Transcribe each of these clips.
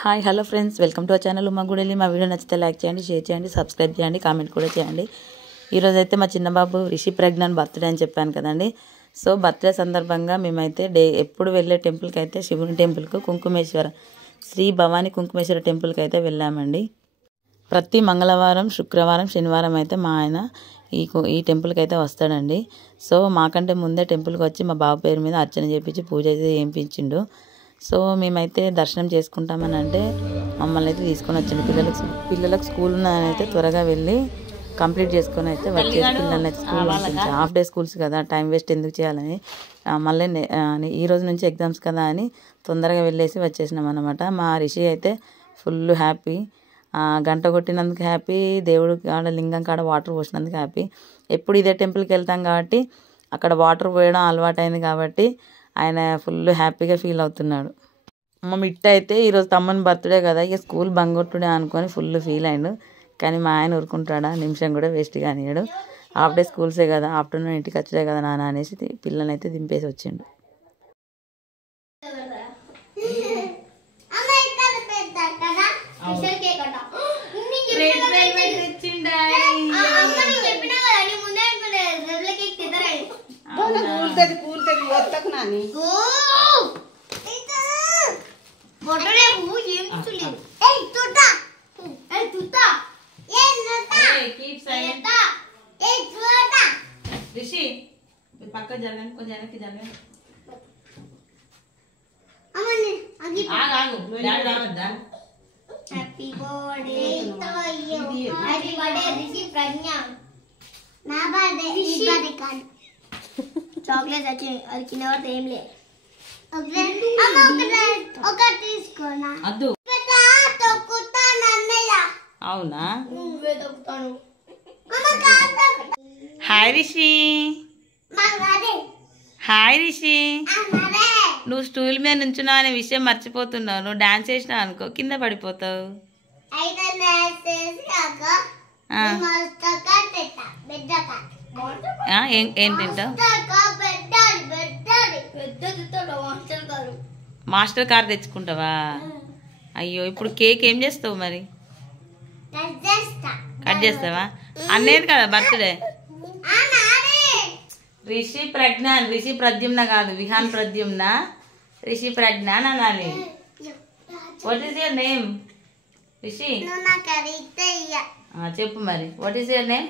Hi hello friends, welcome to our channel Uma Gudelli. మా video నచ్చితే like చేయండి, షేర్ చేయండి, సబ్స్క్రైబ్ చేయండి, కామెంట్ కూడా చేయండి. ఈరోజు అయితే మా చిన్న బాబు రిషి ప్రజ్ఞాన్ బర్త్డే అని చెప్పాను కదండి. సో బర్త్డే సందర్భంగా మేమైతే ఎప్పుడు వెళ్ళే టెంపుల్కి అయితే శివుని టెంపుల్కు కుంకుమేశ్వర శ్రీ భవానీ కుంకుమేశ్వర టెంపుల్కి అయితే వెళ్ళామండి. ప్రతి మంగళవారం, శుక్రవారం, శనివారం అయితే మా ఆయన ఈ టెంపుల్కి అయితే వస్తాడండి. సో మాకంటే ముందే టెంపుల్కి వచ్చి మా బాబు పేరు మీద అర్చన చేయించి పూజ అయితే చేయించిండు. సో మేమైతే దర్శనం చేసుకుంటామని అంటే మమ్మల్ని అయితే తీసుకొని వచ్చిండు. పిల్లలకు స్కూల్ ఉన్నదని అయితే త్వరగా వెళ్ళి కంప్లీట్ చేసుకొని అయితే వచ్చేది. పిల్లల్ని అయితే స్కూల్ పంపించాం. హాఫ్ డే స్కూల్స్ కదా, టైం వేస్ట్ ఎందుకు చేయాలని మళ్ళీ ఈ రోజు నుంచి ఎగ్జామ్స్ కదా అని తొందరగా వెళ్ళేసి వచ్చేసినాం అనమాట. మా రిషి అయితే ఫుల్ హ్యాపీ. గంట కొట్టినందుకు హ్యాపీ, దేవుడు కాడ లింగం కాడ వాటర్ పోసినందుకు హ్యాపీ. ఎప్పుడు ఇదే టెంపుల్కి వెళ్తాం కాబట్టి అక్కడ వాటర్ పోయడం అలవాటైంది కాబట్టి ఆయన ఫుల్ హ్యాపీగా ఫీల్ అవుతున్నాడు. మా మిట్ట అయితే ఈరోజు తమ్మని బర్త్డే కదా, ఇక స్కూల్ బంగొట్టుడే అనుకొని ఫుల్ ఫీల్ అయ్యాడు. కానీ మా ఆయన ఊరుకుంటాడా, నిమిషం కూడా వేస్ట్ కానియాడు. హాఫ్ డే స్కూల్సే కదా, ఆఫ్టర్నూన్ ఇంటికి వచ్చే కదా నాన్న అనేసి పిల్లల్ని అయితే దింపేసి వచ్చిండు. పక్క జరగండి, కొంచెం వెనక్కి జరగండి. Happy birthday happy birthday Rishi Pragyan. నా బర్త్డే బర్త్డే కాదు, చాక్లెట్స్ వచ్చి అది కింద పడితే ఏం లే. ఒకటి తీసుకోనా? అద్దు. అవునా? హాయ్ రిషి. హాయ్ రిషి, నువ్వు స్టూల్ మీద నుంచున్నావు అనే విషయం మర్చిపోతున్నావు. నువ్వు డాన్స్ చేసినావు అనుకో కింద పడిపోతావు. ఏం తింటావు? మాస్టర్ కార్ తెచ్చుకుంటావా? అయ్యో, ఇప్పుడు కేక్ ఏం చేస్తావు మరి? కట్ చేస్తావా? అన్నేది కదా బర్త్డే. రిషి ప్రజ్ఞాన్, రిషి ప్రద్యుమ్న కాదు, విహాన్ ప్రద్యుమ్న. రిషి ప్రజ్ఞాన్ అనాలి. What is your name? Rishi చెప్పు మరి, what is your name?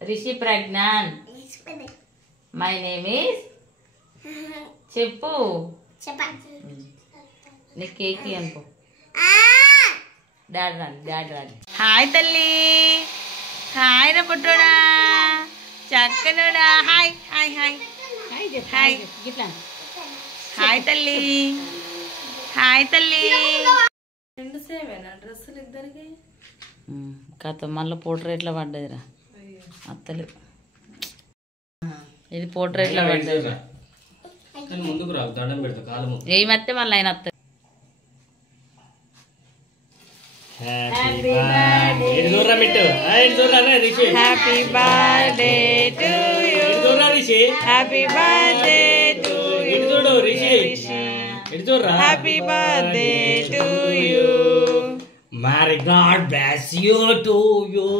Rishi Pragyan. My name is. చెప్పు. నీ కేక్ అనుకో. డాడీ రాలి, డాడీ రాలి. హాయ్ తల్లి. హాయ్ రా పుట్టోడా, చక్కనుడా. Hi hi hi hi hi తల్లి. హాయ్ తల్లి. రెండు సేవేనా డ్రెస్సులు ఇద్దరికి? కథ మళ్ళీ పోర్ట్రేట్లో పడ్డదిరా అత్తలు. ఇది పోర్ట్రేట్లో పడ్డది. ఏమత్తే మళ్ళీ ఆయన అత్త. Happy birthday to you. Happy birthday to you. Happy birthday to you. May God bless you to you.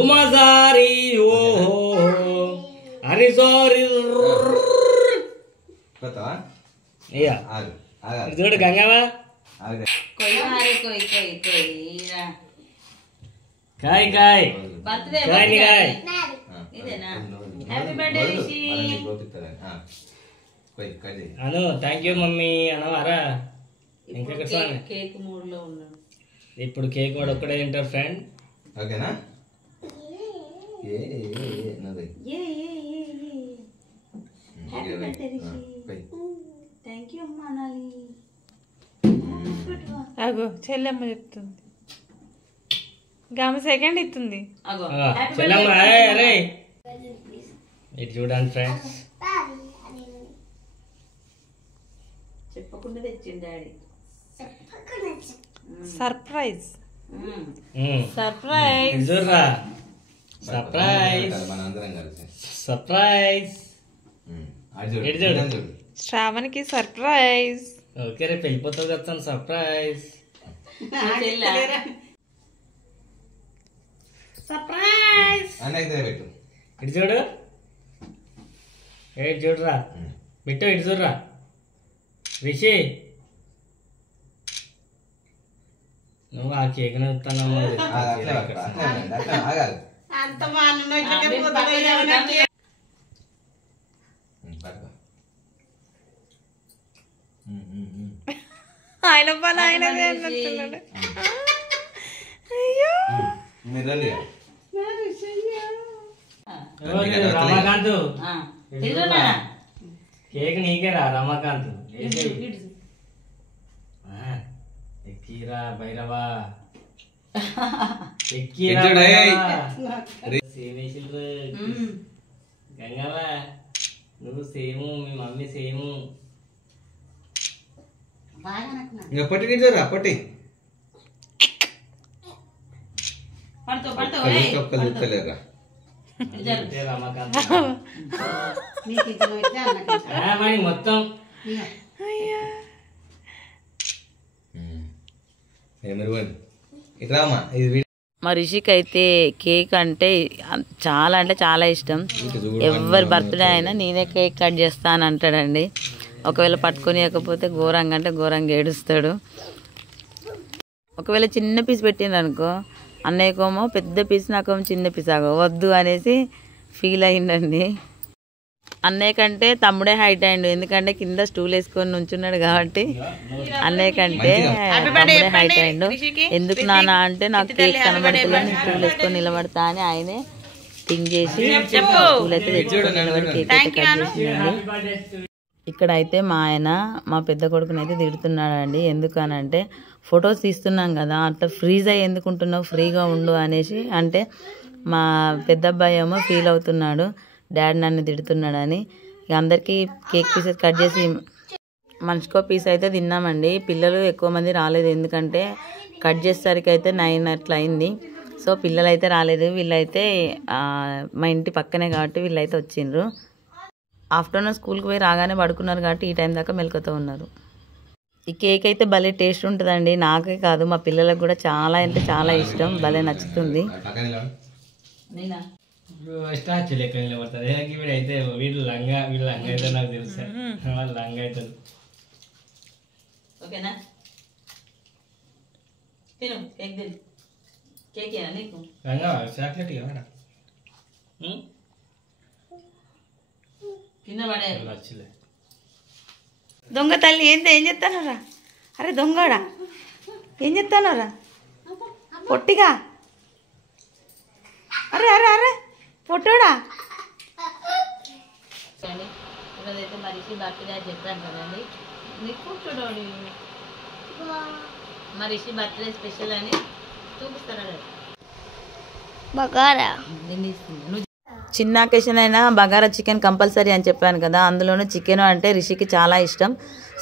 Umazari Arizori. Iya. Itu udah gangga कोई मारे कोई कोई कोई रा kai kai birthday kai ni kai ఇదేనా? Happy birthday Rishi. anu thank you mummy anu ara ఇంకా కసన cake mood లో ఉన్నాడు. ఇప్పుడు కేక్ వాడు ఒక్కడే తింటారు ఫ్రెండ్. ఓకేనా? ఏ నది happy birthday Rishi. Thank you అమ్మా అనాలి. అగో చెల్లెమ్మ చెప్తుంది, ఆమె సెకండ్ ఇస్తుంది. అగో చెల్లమ్మ. అరే ఇటు చూడండి ఫ్రెండ్స్, చెప్పకుండా తెచ్చిండు డాడీ. సర్ప్రైజ్ సర్ప్రైజ్ చూడరా. సర్ప్రైజ్ మనందరం కలిసి సర్ప్రైజ్. ఇటు చూడు శ్రావణ్కి సర్ప్రైజ్. ఓకే రేపు వెళ్ళిపోతావు కదా సర్ప్రైజ్. అన్నైతే పెట్టు. ఇటు చూడు, ఇటు చూడురా, బిట్టు ఇటు చూడరా రిషి. నువ్వు ఆ కేక్ నవ్వుతున్నావు. అట్లా ఆగాలి. పట్టుకో. ఆయన పని ఆయనదే అన్నట్టున్నాడు. అయ్యో మీరు రండి. రమాకాంత్ కేక్ నీకేరా రమాకాంత్. ఎక్కిరా భైరవా, ఎక్కిరా సేమేసిల్రు. గంగవ్వ నువ్వు సేము, మీ మమ్మీ సేము. ఇంకా పట్టి నించోరా, పట్టి కలుగుతలేరా. రమాకాంత్ మొత్తం ఇట్రామా. ఇది మా రిషికి అయితే కేక్ అంటే చాలా ఇష్టం. ఎవరి బర్త్డే అయినా నేనే కేక్ కట్ చేస్తాను అంటాడండి. ఒకవేళ పట్టుకొనియకపోతే ఘోరంగా అంటే ఘోరంగా ఏడుస్తాడు. ఒకవేళ చిన్న పీస్ పెట్టింది అనుకో, అన్నయ్యకోమో పెద్ద పీస్, నాకేమో చిన్న పీస్ వద్దు అనేసి ఫీల్ అయిందండి. అన్నయ్య కంటే తమ్ముడే హైట్ అయ్యిండు, ఎందుకంటే కింద స్టూల్ వేసుకొని నుంచున్నాడు కాబట్టి. అన్నయ్య కంటే తమ్ముడే హైట్ అయ్యిండు. ఎందుకు నాన్న అంటే నాకు కేక్ కనబడతలే, నేను స్టూల్ వేసుకొని నిలబడతా అని ఆయనే థింక్ చేసి స్టూల్ అయితే తెచ్చుకొని నిలబడి కేక్ అయితే కట్ చేసిందండి. ఇక్కడ అయితే మా ఆయన మా పెద్ద కొడుకుని అయితే తిడుతున్నాడండి. ఎందుకనంటే ఫొటోస్ తీస్తున్నాం కదా, అట్లా ఫ్రీజ్ అయ్యి ఎందుకుంటున్నావు, ఫ్రీగా ఉండు అనేసి అంటే మా పెద్ద అబ్బాయి ఏమో ఫీల్ అవుతున్నాడు, డాడీ నన్ను తిడుతున్నాడని. ఇక అందరికీ కేక్ పీసెస్ కట్ చేసి మనిషికో పీస్ అయితే తిన్నామండి. పిల్లలు ఎక్కువ మంది రాలేదు, ఎందుకంటే కట్ చేసేసరికి అయితే 9 అట్లా అయింది. సో పిల్లలు అయితే రాలేదు. వీళ్ళైతే మా ఇంటి పక్కనే కాబట్టి వీళ్ళైతే వచ్చిండ్రు. ఆఫ్టర్నూన్ స్కూల్కి పోయి రాగానే పడుకున్నారు కాబట్టి ఈ టైం దాకా మెలకుతూ ఉన్నారు. ఈ కేక్ అయితే భలే టేస్ట్ ఉంటుందండి. నాకే కాదు మా పిల్లలకు కూడా చాలా అంటే చాలా ఇష్టం, భలే నచ్చుతుంది. స్టాచ్యూ లెక్క నిలబడుతుంది. వీడైతే వీళ్ళు లంగా అయితే నాకు తెలుసా, వాళ్ళు లంగా అవుతుంది. ఓకేనా, తిను కేక్ తిను. కేక్ నీకు లంగా చాక్లెట్ కదా కింద పడే. నచ్చలే. దొంగ తల్లి ఏం చెప్తానరా? అరే దొంగడా ఏం చెప్తానరా పొట్టిగా? అరే అరే అరే పొట్టోడా. ఈరోజైతే మా రిషి బర్త్డే చెప్పాను కదండి, నీకు చూడండి మా రిషి బర్త్డే స్పెషల్ అని చూపిస్తాను. బగారా చిన్న అకేషన్ అయినా బగారా చికెన్ కంపల్సరీ అని చెప్పాను కదా, అందులోనూ చికెన్ అంటే రిషికి చాలా ఇష్టం.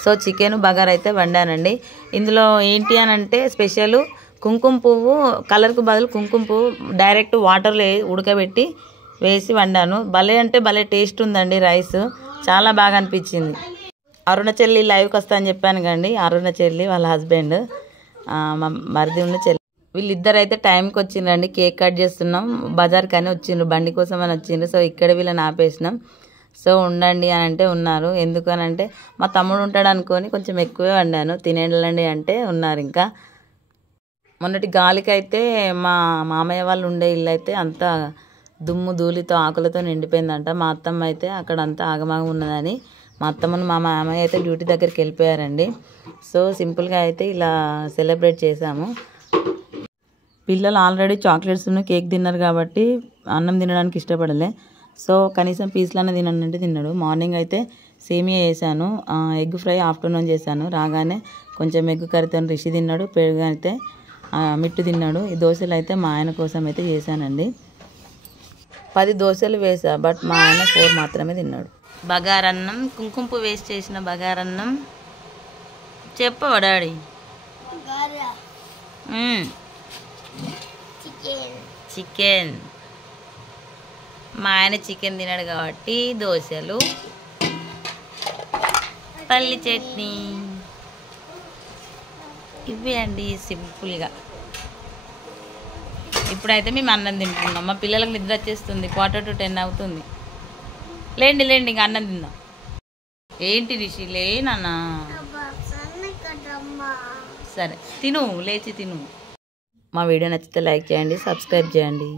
సో చికెన్ బగారా అయితే వండానండి. ఇందులో ఏంటి అని అంటే స్పెషల్ కుంకుమ పువ్వు, కలర్కు బదులు కుంకుమ పువ్వు డైరెక్ట్ వాటర్లో ఉడకబెట్టి వేసి వండాను. భలే అంటే భలే టేస్ట్ ఉందండి. రైస్ చాలా బాగా అనిపించింది. అరుణ చెల్లి లైవ్కి వస్తా అని చెప్పాను కండి, అరుణ చెల్లి వాళ్ళ హస్బెండ్ మా మరిది ఉన్న చెల్లి, వీళ్ళిద్దరు అయితే టైంకి వచ్చిండ్రండి. కేక్ కట్ చేస్తున్నాం, బజార్కి అని వచ్చిండ్రు, బండి కోసం అని వచ్చిండ్రు. సో ఇక్కడ వీళ్ళని ఆపేసినాం. సో ఉండండి అని అంటే ఉన్నారు. ఎందుకు అని అంటే మా తమ్ముడు ఉంటాడు అనుకొని కొంచెం ఎక్కువే వండాను, తినేళ్ళండి అంటే ఉన్నారు. ఇంకా మొన్నటి గాలికి అయితే మా మామయ్య వాళ్ళు ఉండే ఇల్లు అయితే అంతా దుమ్ము ధూళితో ఆకులతో నిండిపోయిందంట. మా అత్తమ్మ అయితే అక్కడ అంతా ఆగమాగం ఉన్నదని మా అత్తమ్మను మా మామయ్య అయితే డ్యూటీ దగ్గరికి వెళ్ళిపోయారండి. సో సింపుల్గా అయితే ఇలా సెలబ్రేట్ చేసాము. పిల్లలు ఆల్రెడీ చాక్లెట్స్ కేక్ తిన్నారు కాబట్టి అన్నం తినడానికి ఇష్టపడలే. సో కనీసం పీస్లన్నా తినండి తిన్నాడు. మార్నింగ్ అయితే సేమియా వేసాను, ఎగ్ ఫ్రై ఆఫ్టర్నూన్ చేశాను. రాగానే కొంచెం ఎగ్ కర్రీతో రిషి తిన్నాడు, పెరుగు అయితే మిట్టు తిన్నాడు. ఈ దోశలు అయితే మా ఆయన కోసం అయితే చేశానండి. 10 దోశలు వేసా, బట్ మా ఆయన 4 మాత్రమే తిన్నాడు. బగారన్నం, కుంకుమ పువ్వు వేస్ట్ చేసిన బగారన్నం. చెప్పవా డాడీ? చికెన్. మా ఆయన చికెన్ తినాడు కాబట్టి దోశలు. పల్లి చట్నీ. ఇవి అండి సింపుల్గా. ఇప్పుడైతే మేము అన్నం తింటున్నాం. మా పిల్లలకు నిద్ర వచ్చేస్తుంది. 9:45 అవుతుంది. లేండి ఇంక అన్నం తిందాం. ఏంటి రిషి లే నాన్న. సరే తిను, లేచి తిను. మా వీడియో నచ్చితే లైక్ చేయండి, సబ్స్క్రైబ్ చేయండి.